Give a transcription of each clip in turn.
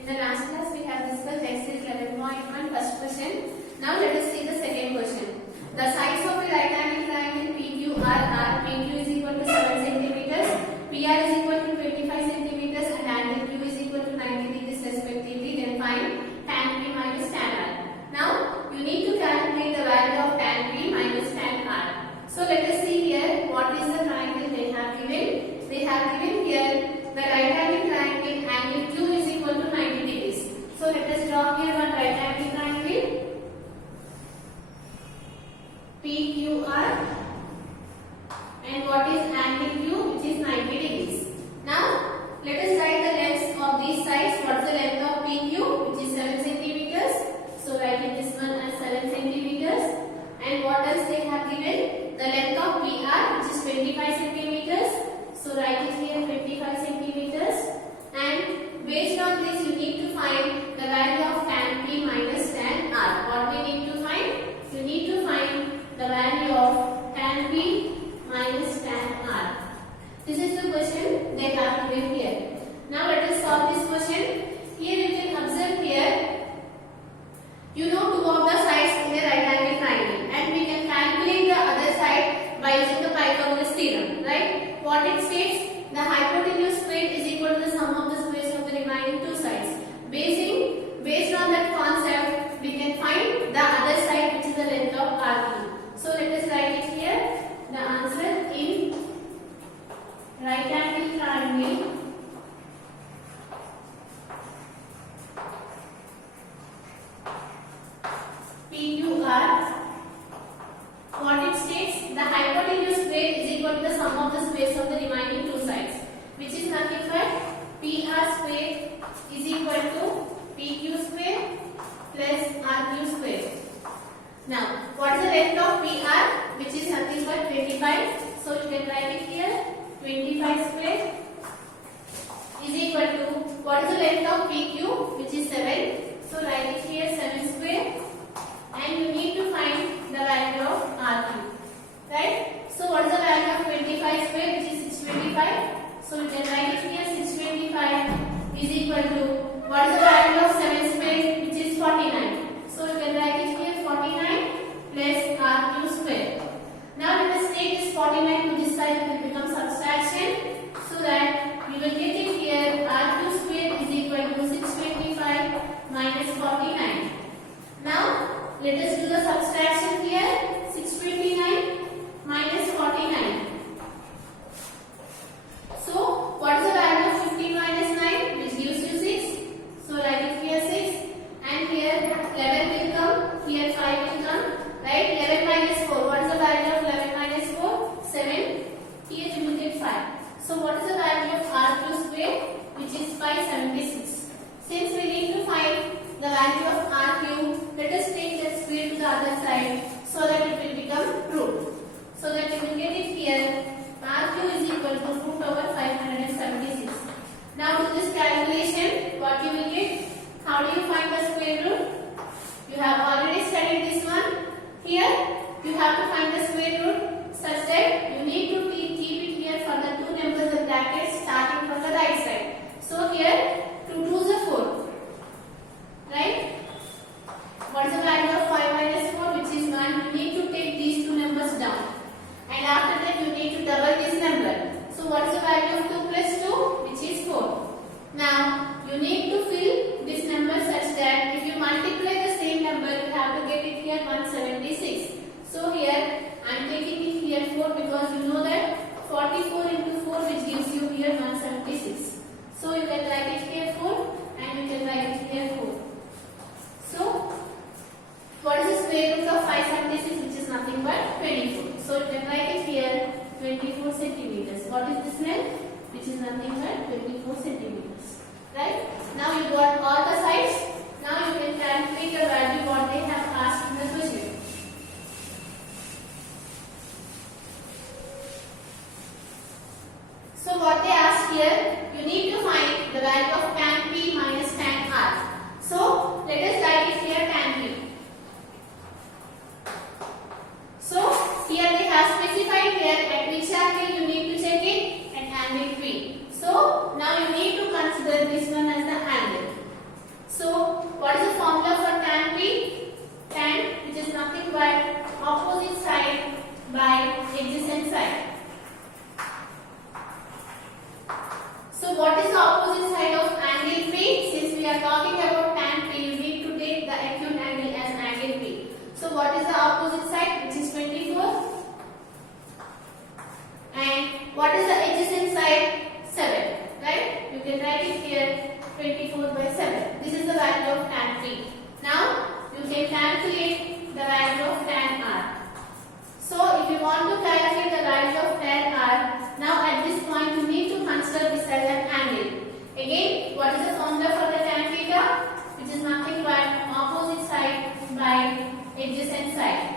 In the last class, we have discussed exercise 11.1 first question. Now let us see the second question. The sides of a right angle triangle PQR are PQ is equal to 7 centimeters, PR is equal to 25 centimeters, and angle Q is equal to 90 degrees respectively. Then find tan P minus tan R. Now you need to calculate the value of tan P minus tan R. So let us see here what is the triangle they have given. They have given here the right angle triangle angle Q is equal to 90 degrees. So let us draw here one right angle triangle PQR, and what is angle Q, which is 90 degrees. Now let us write the lengths of these sides. What is the length of PQ, which is 7 centimeters. So write it this one as 7 centimeters. And what else they have given? The length of PR, which is 25 centimeters. So write it here 25 centimeters. And based on this, you need to find the value of tan P minus tan R. What we need to find? You need to find the value of tan P minus tan R. This is the question they have given here. Now let us solve this question. Here you can observe here. You know two of the sides in a right angle triangle, and we can calculate the other side by using the Pythagoras theorem, right? What it states, the hypotenuse squared is equal to the sum of the squares of the remaining two sides. Based on that concept, we can find the other side, which is the length of RQ. So let us write it here. The answer in right angle triangle PQR, what it states, the hypotenuse square is equal to the sum of the squares of the remaining two sides, which is nothing but PR square is equal to PQ square plus RQ square. Now, what is the length of PR, which is nothing but 25. So you can write it here, 25 square is equal to, what is the length of PQ, which is 7. So write it here 7 square. And you need to find the value of RQ, right? So what is the value of 25 square, which is 625? So you can write it here 625 is equal to, what is the value of 7 square, which is 49? So you can write it here 49 plus RQ square. Now let us take this 49 to this side, it will become subtraction, so that we will get it here RQ square is equal to 625 minus 49. Now let us do the subtraction here. 629 minus 49. So what is the value of 15 minus 9, which gives you 6? So write it here 6, and here 11 will come, here 5 will come, right? 11 minus 4. What is the value of 11 minus 4? 7. Here you will get 5. So what is the value of RQ square, which is 576. Since we need to find the value of RQ, let us take that square to the other side so that it will become root. So that you will get it here, RQ is equal to root over 576. Now do this calculation, what you will get? How do you find the square root? You have already studied this one. Here, you have to find the square root such that you need to keep it here for the two numbers in brackets starting from the right side. So here, 2 2s are 4. Right? What is the value of 5 minus 4, which is 1? You need to take these two numbers down. And after that, you need to double this number. So what is the value of 2 plus 2, which is 4. Now, you need to fill this number such that if you multiply the same number, you have to get it here 176. So here, I am taking it here 4 because you know that 44 into 4, which gives you here 176. So you can write it here 4 and you can write it here 4. So, what is the square root of 576, which is nothing but 24. So, you can write it here 24 centimeters. What is this length? Which is nothing but 24 centimeters. Right? Now, you got all the sides. Now, you can calculate the value what they have asked in the question. So, what they asked here, you need to find the value of tan P minus tan R. So, let us write it here tan P. So, here they have specified here at which angle you need to check it, at angle P. So, now you need to So what is the opposite side, which is 24? And what is the adjacent side? 7. Right? You can write it here 24 by 7. This is the value of tan P. Now you can calculate the value of tan R. So if you want to calculate the value of tan R, now at this point you need to consider this as an angle. Again, what is the formula for the tan theta? Which is nothing but opposite side by adjacent side.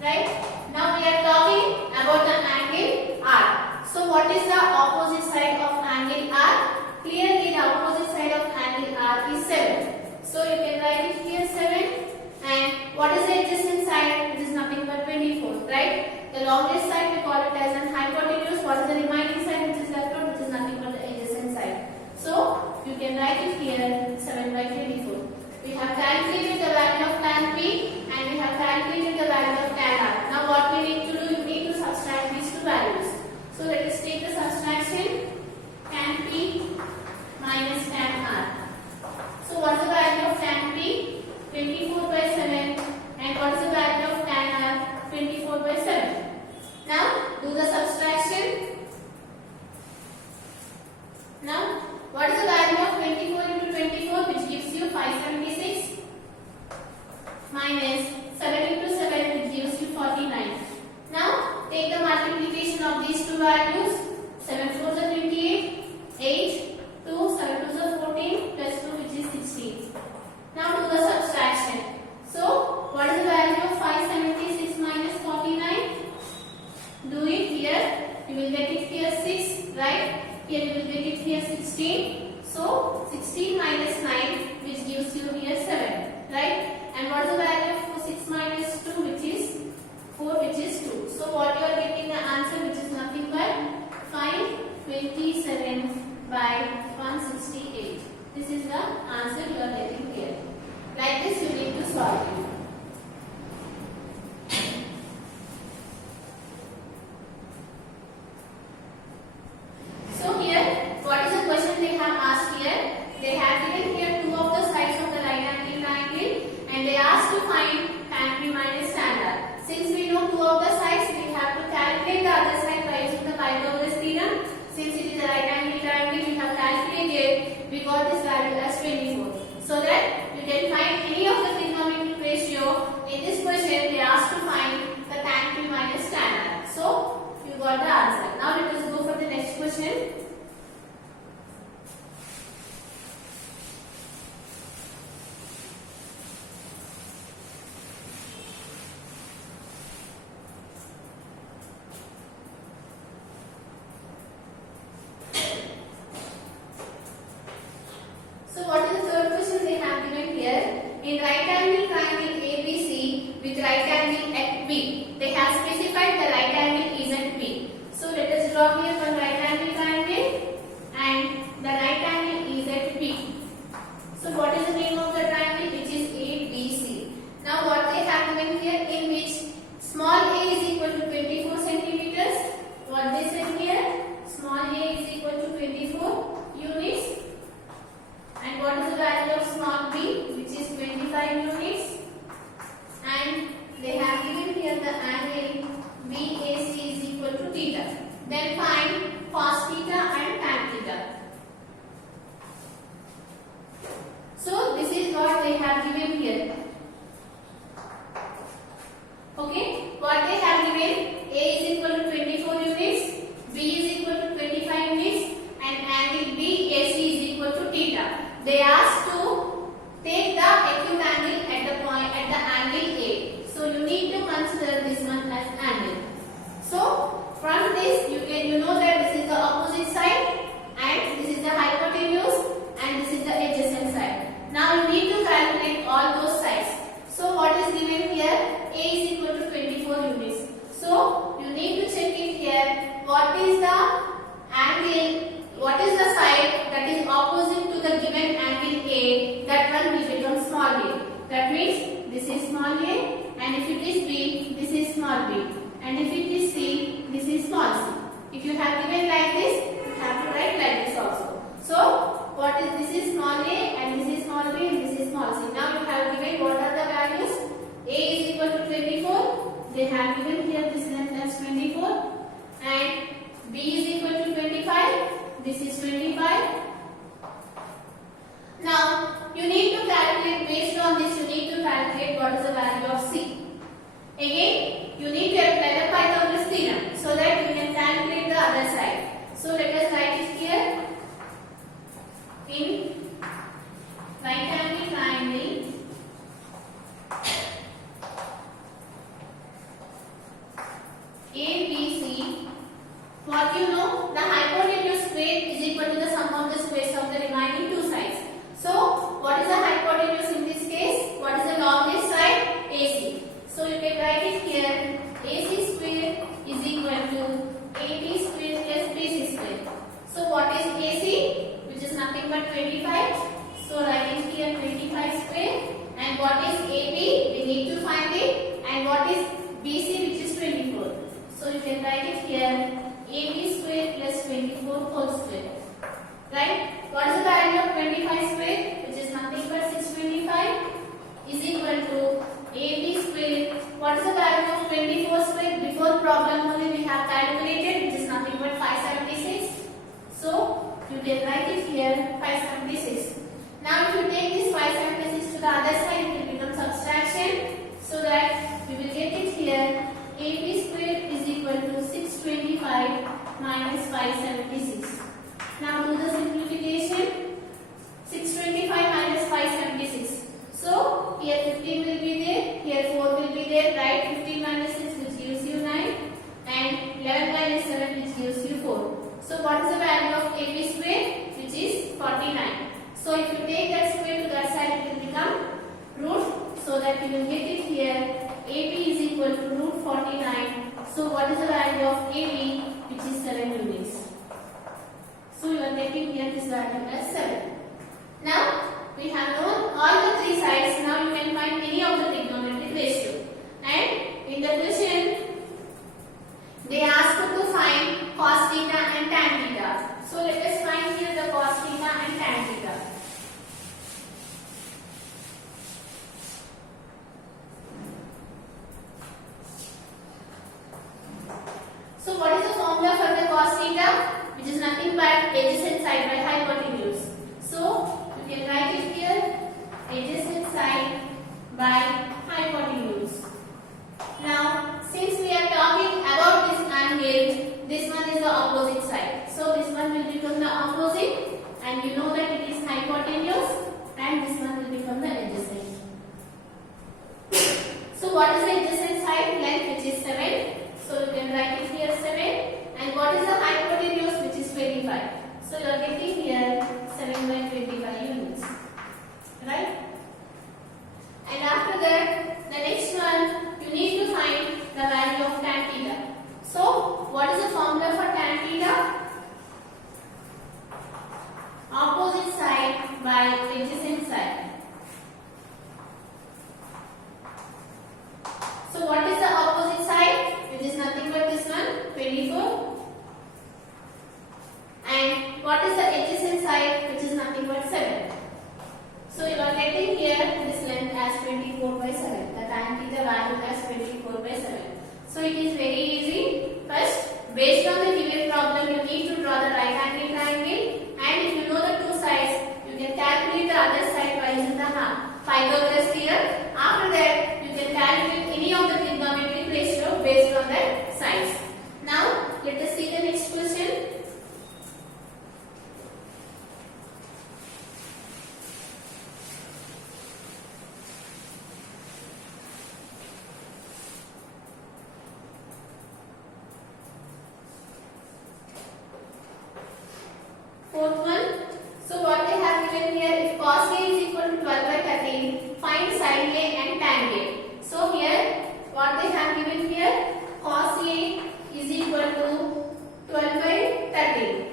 Right? Now we are talking about the angle R. So what is the opposite side of angle R? Clearly the opposite side of angle R is 7. So you can write it here 7. And what is the adjacent side? It is nothing but 24. Right? The longest side we call it as an hypotenuse. What is the remaining side which is left out? Which is nothing but the adjacent side. So you can write it here 7 by 24. We have calculated the value of tan P and we have calculated the value of tan R. Now what we need to do, you need to subtract these two values. So let us take the subtraction, tan P minus tan R. So what is the value of tan P? 24 by 7. And what is the value of tan R? 24 by 7. Now do the subtraction. Now what is the value of 24 into 24, which gives you 576, minus 7 into 7, which gives you 49. Now take the multiplication of these two values. 7 4s are 28, 8, 2, 7 2s are 14, plus 2, which is 16. Now do the subtraction. So what is the value of 576 minus 49? Do it here. You will get it here 6, right? Here you will get it here 16. So 16 minus 9, which gives you here 7, right? And what is the value of 6 minus 2, which is 4, which is 2. So what you are getting the answer, which is nothing but 527 by 168. This is the answer you are getting here. Like this you need to solve it. So here, what is the question they have asked here? They have given here two of the sides of the right angle triangle and they asked to find tan P minus tan R. Since we know two of the sides, we have to calculate the other side by using the Pythagoras theorem. Since it is a right angle triangle, we have calculated, we got this value as 24. So that you can find any of the trigonometric ratio. In this question, they asked to find the tan P minus tan R. So you got the answer. Now let us go for the next question. So what is the third question they have given here? In right angle triangle ABC with right angle at B, they have specified the right angle is at B. So let us draw here one right angle triangle and the right angle is at B. So what is the name of the triangle? Which is ABC. Now what they have given here, in which small a is equal to 24 centimeters. What they said here? Small a is equal to 24 units. And what is the value of small b, which is 25 units? And they have given here the angle BAC is equal to theta. Then find cos theta and tan theta. So this is what they have given here. Okay, what they have given, A is equal to 24 units, B is equal to 25 units, and angle BAC is equal to theta. They asked to take the acute angle at the point at the angle A. So you need to consider this one as angle. So from this you know that this is the opposite side and this is the hypotenuse and this is the adjacent side. Now you need to calculate all those sides. So what is given here? A is equal to 24 units. So you need to check it here. What is the angle? What is the side that is opposite to the given angle A? That one will become small a. That means this is small a, and if it is B, this is small b, and if it is C, this is small c. If you have given like this, you have to write like this also. So what is this is small a and this is small b and this is small c. Now you have given what are the values? A in right angle triangle ABC, what you know, the hypotenuse square is equal to the sum of the squares of the remaining two sides. So what is the hypotenuse in this case? What is the longest side? AC. So you can write it here, AC square is equal to AB square plus BC square. So what is AC? Which is nothing but 25. So write it here 25 square. And what is AB? We need to find it. And what is BC, which is 24. So you can write it here, AB square plus 24 whole square. Right? What is the value of 25 square? Which is nothing but 625 is equal to AB square. What is the value of 24 square? Before problem only we have calculated, which is nothing but 576. So you can write it here 576. Now if you take this 576 to the other side, it will become subtraction. So that you will get it here, AB square is equal to 625 minus 576. Now do the simplification. 625 minus 576. So here 15 will be there, here 4 will be there, right? 15 minus 6 which gives you 9 and 11 minus 7 which gives you 4. So what is the value of AB square? Which is 49. So if you take that square to that side, it will become root. So that you will get it here, AB is equal to root 49. So what is the value of AB? Which is 7 units. So you are getting here this value as 7. Now we have known all the three sides. Now you can find any of the trigonometric ratio. And in the question, they ask you to find cos theta and tan theta. So let us find here the cos theta and tan theta. So what is the formula for the cos theta? Which is nothing but adjacent side by hypotenuse. So you can write it here, adjacent side by hypotenuse. Now since we are talking about this angle, this one is the opposite side. So this one will become the opposite, and you know that it is hypotenuse, and this one will become the adjacent. So what is the adjacent side? Length, which is 7. So you can write it here 7. And what is the hypotenuse, which is 25. So you are getting here 7 by 25 units. Right? And after that, the next one, you need to find the value of tan theta. So what is the formula for tan theta? Opposite side by adjacent side. So what is the opposite side? Which is nothing but this one, 24. And what is the adjacent side? Which is nothing but 7. So you are getting here this length as 24 by 7. The tan theta value as 24 by 7. So it is very easy. First, based on the given problem, you need to draw the right angle triangle. And if you know the two sides, you can calculate the other side by using the Pythagoras theorem. After that, you can calculate any of the trigonometric ratio based on that sides. Now, let us see the next question. Fourth one. So what they have given here, if cos A is equal to 12 by 13, find sin A and tan A. So here, what they have given here, cos A is equal to 12 by 13.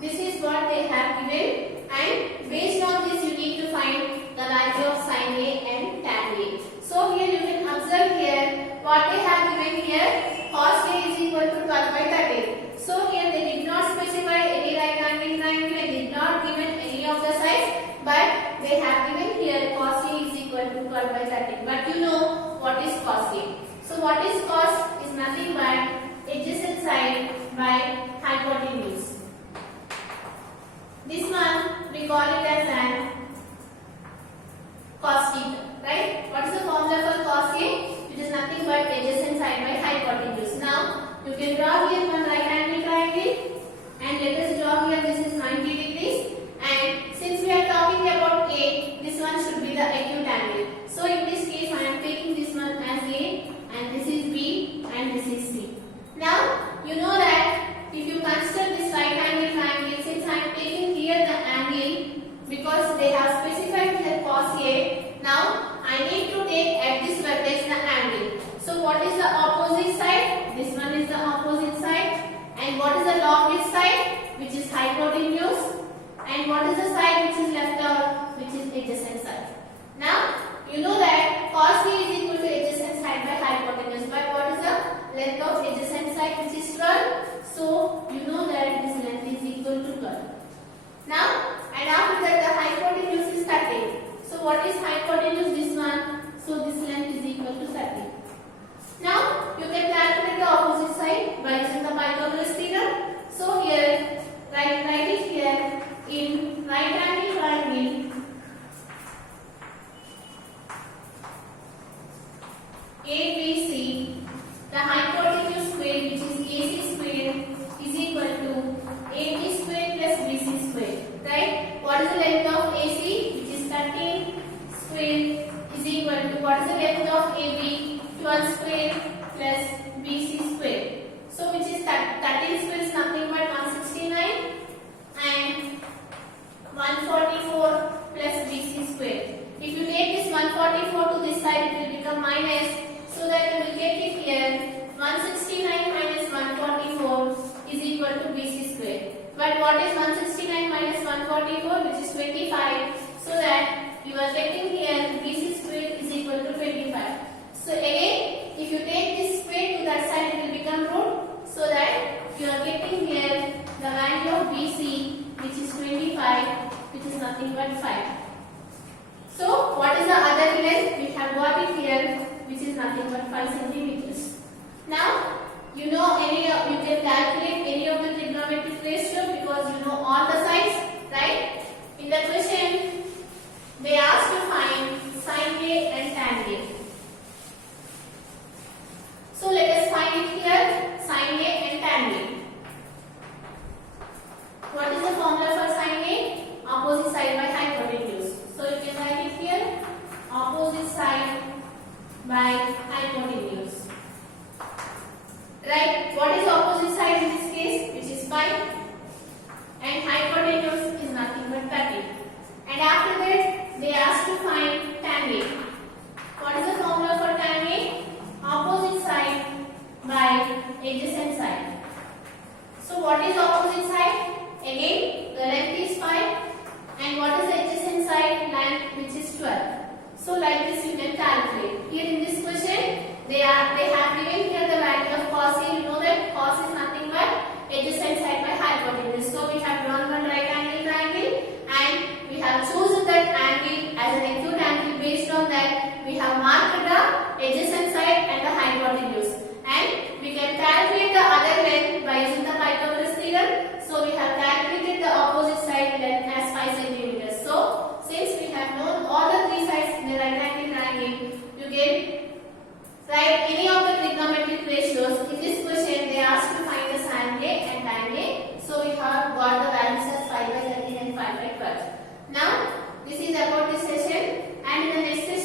This is what they have given, and based on this you need to find the value of sin A and tan A. So here you can observe here, what they have given here, cos A is equal to 12 by 13. So here they did not specify any right angle triangle, they did not given any of the sides, but they have given here cos A is equal to 12 by 13. But you know what is cos A. So what is cos is nothing but adjacent side by hypotenuse. This one we call it as an cos theta, right? What is the formula for cos A? It is nothing but adjacent side by hypotenuse. Now you can draw here one right angle triangle, and let us draw here this is 90 degrees, and hypotenuse this one. So this length is equal to 30. Now you can calculate the opposite side by using the Pythagoras theorem. So here write it here in right angle triangle ABC, the hypotenuse square which is AC square is equal to AB square plus BC square. Right? What is the length of AC, which is 13 square, is equal to what is the length of AB, 12 square plus BC square. So which is 13 square is nothing but 169 and 144 plus BC square. If you take this 144 to this side, it will become minus. So that you will get it here 169 minus 144 is equal to BC square. But what is 169 minus 144, which is 25? So that you are getting here BC square is equal to 25. So again, if you take this square to that side, it will become root. So that you are getting here the value of BC, which is 25, which is nothing but 5. So what is the other length? We have got it here, which is nothing but 5 centimeters. Now you know you can calculate any of the trigonometric ratio because you know all the sides, right? In the question, they asked to find sin A and tan A. So let us find it here, sin A and tan A. What is the formula for sin A? Opposite side by hypotenuse. So you can write it here, opposite side by hypotenuse. Right? What is opposite side in this case? Which is 5. And hypotenuse is nothing but 30. And after that, they asked to find tan A. What is the formula for tan A? Opposite side by adjacent side. So what is opposite side? Again, the length is 5. And what is the adjacent side? Length, which is 12. So like this you can calculate. Here in this question, they have given here the value of cos A. You know that cos is nothing but adjacent side by hypotenuse. So we have drawn one right angle triangle and we have chosen that angle as an acute angle. Based on that, we have marked the adjacent side and the hypotenuse. And we can calculate the other length by using the Pythagoras theorem. So we have calculated the opposite side length as 5 centimeters. So since we have known all the three sides in the right angle triangle, you can write any of the trigonometric ratios. In this question, they asked to find the sin A and tan A. So we have got the values as 5 by 13 and 5 by 12. Now, this is about this session, and in the next session